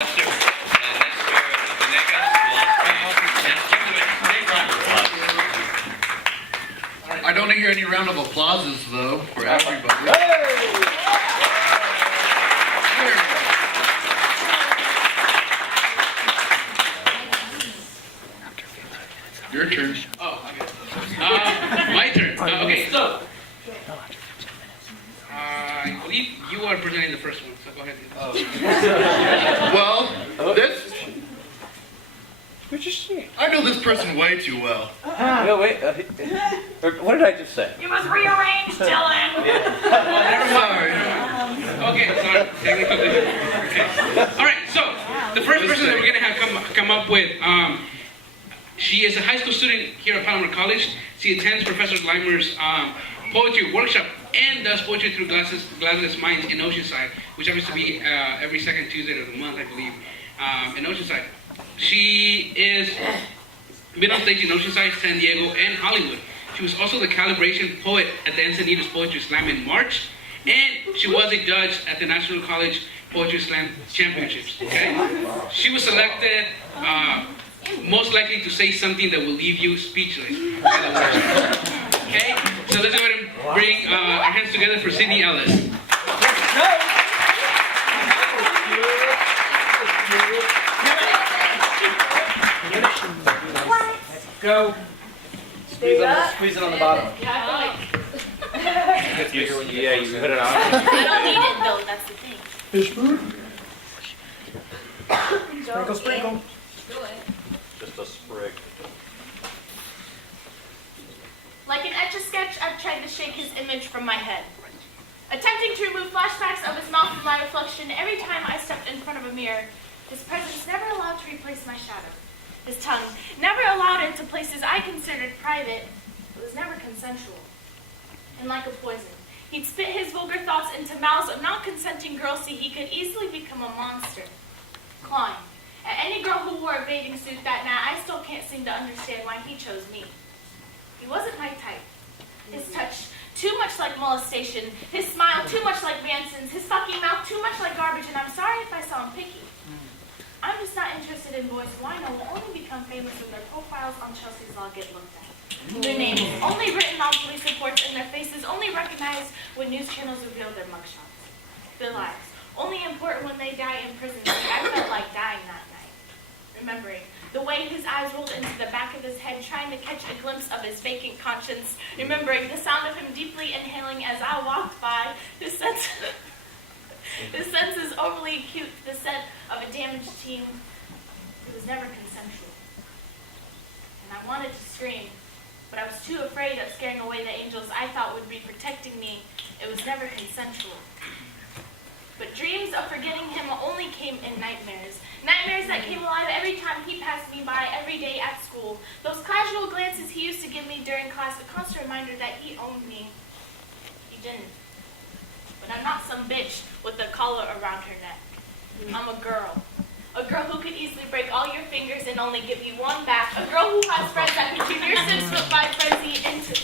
I don't hear any round of applauses, though, for everybody. Your turn. Oh, okay. My turn. Okay, so. I believe you are presenting the first one, so go ahead. Well, this. I know this person way too well. No, wait. What did I just say? You must rearrange, Dylan. Sorry. Okay, sorry. Technical difficulty. Okay. All right, so the first person that we're going to have come up with, she is a high school student here at Palomar College. She attends Professor Limer's poetry workshop and does poetry through Glassless Minds in Oceanside, which happens to be every second Tuesday of the month, I believe, in Oceanside. She is been on stage in Oceanside, San Diego, and Hollywood. She was also the calibration poet at the Encinitas Poetry Slam in March, and she was a judge at the National College Poetry Slam Championships. Okay, she was selected most likely to say something that will leave you speechless. Okay, so let's go ahead and bring our hands together for Sydney Ellis. Go. Squeeze it on the bottom. Yeah, Yeah, you put it on. I don't need it though, that's the thing. Fish food? Sprinkle, sprinkle. Just a sprig. Like an Etch-a-Sketch, I've tried to shake his image from my head. Attempting to remove flashbacks of his mouth from my reflection every time I stepped in front of a mirror, his presence never allowed to replace my shadow. His tongue, never allowed into places I considered private, it was never consensual. And like a poison, he'd spit his vulgar thoughts into mouths of non-consenting girls so he could easily become a monster. Clawing at any girl who wore a bathing suit that night, I still can't seem to understand why he chose me. He wasn't my type. His touch, too much like molestation. His smile, too much like Manson's. His fucking mouth, too much like garbage, and I'm sorry if I sound picky. I'm just not interested in boys who I know will only become famous when their profiles on Chelsea's Law get looked at. Their names only written on police reports and their faces only recognized when news channels reveal their mugshots. Their lives only important when they die in prison. I felt like dying that night. Remembering the way his eyes rolled into the back of his head, trying to catch a glimpse of his vacant conscience. Remembering the sound of him deeply inhaling as I walked by. His senses overly acute, the scent of a damaged teen. It was never consensual. And I wanted to scream, but I was too afraid of scaring away the angels I thought would be protecting me. It was never consensual. But dreams of forgetting him only came in nightmares. Nightmares that came alive every time he passed me by every day at school. Those casual glances he used to give me during class, a constant reminder that he owned me. He didn't. But I'm not some bitch with a collar around her neck. I'm a girl. A girl who could easily break all your fingers and only give you one back. A girl who has friends that could turn your 6'5" frenzy into